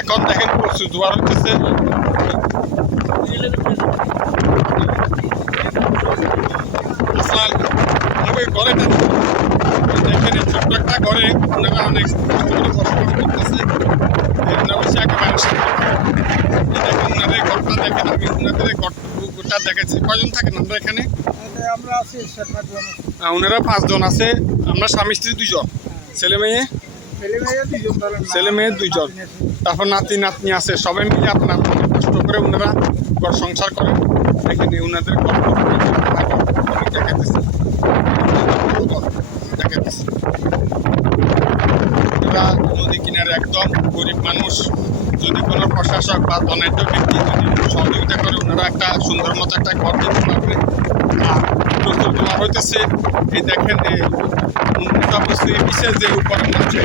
এখন দেখেন প্রচুর জোয়ার হইতেছে। ঘরেটা দেখেন ছোট্ট একটা ঘরে ওনারা অনেক বসবাস করতেছে। দেখেন ওনাদের ঘরটা দেখেন, আমি ওনাদের ঘরটা দেখেছি। কয়জন থাকেন আমরা এখানে? আমরা আছি ওনারা 5 জন আছে। আমরা স্বামী স্ত্রী 2 জন, ছেলে মেয়ে ছেলে মেয়ে 2 জন, তারপর নাতি নাতনি আছে। সবাই মিলে আপনার কষ্ট করে ওনারা ঘর সংসার করেন। দেখেন ওনাদের ওনারা নদী কিনারে একদম গরিব মানুষ। যদি কোনো প্রশাসক বা ধনাঢ্য ব্যক্তি যদি সহযোগিতা করে, ওনারা একটা সুন্দর মতো একটা ঘর দিতে পারবে। আর প্রচুর জোয়ার হইতেছে। এই দেখেন বিশেষ যে উপরে মধ্যে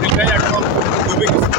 সেটাই এখন ডুবে গেছে।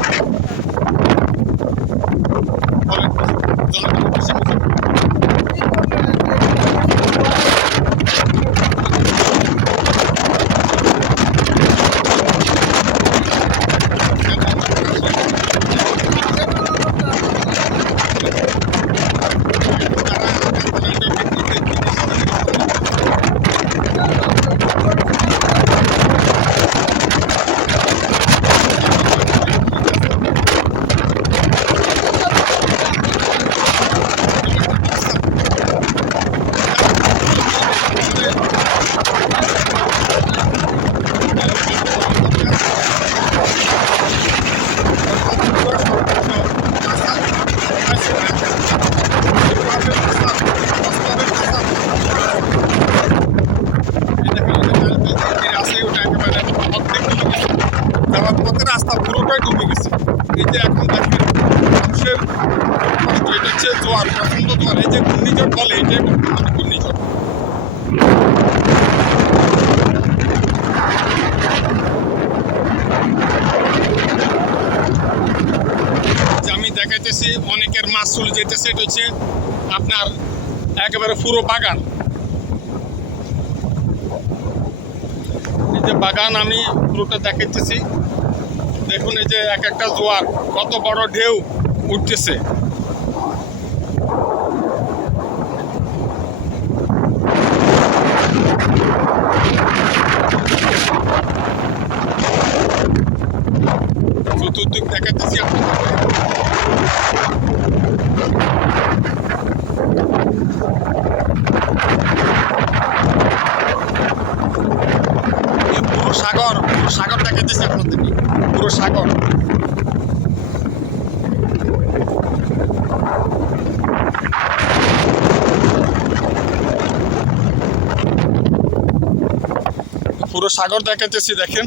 যাওয়ার পথে রাস্তা পুরোটাই ডুবে গেছে। এই যে এখন দেখেন মানুষের কষ্ট, এটা হচ্ছে জোয়ার, প্রচন্ড জোয়ার। এই যে ঘূর্ণিঝড় বলে, এটাই বর্তমানে ঘূর্ণিঝড়। আমি দেখাইতেছি অনেকের মাছ চলে যেতেছে। এটা হচ্ছে আপনার একেবারে পুরো বাগান। এই যে বাগান আমি পুরোটা দেখাইতেছি। দেখুন এই যে এক একটা জোয়ার, কত বড় ঢেউ উঠতেছে। চতুর্দিক দেখাইতেছি পুরো সাগর, সাগর দেখাইতেছি আপনাদেরকে, পুরো সাগর। পুরো সাগর দেখাইতেছি দেখেন।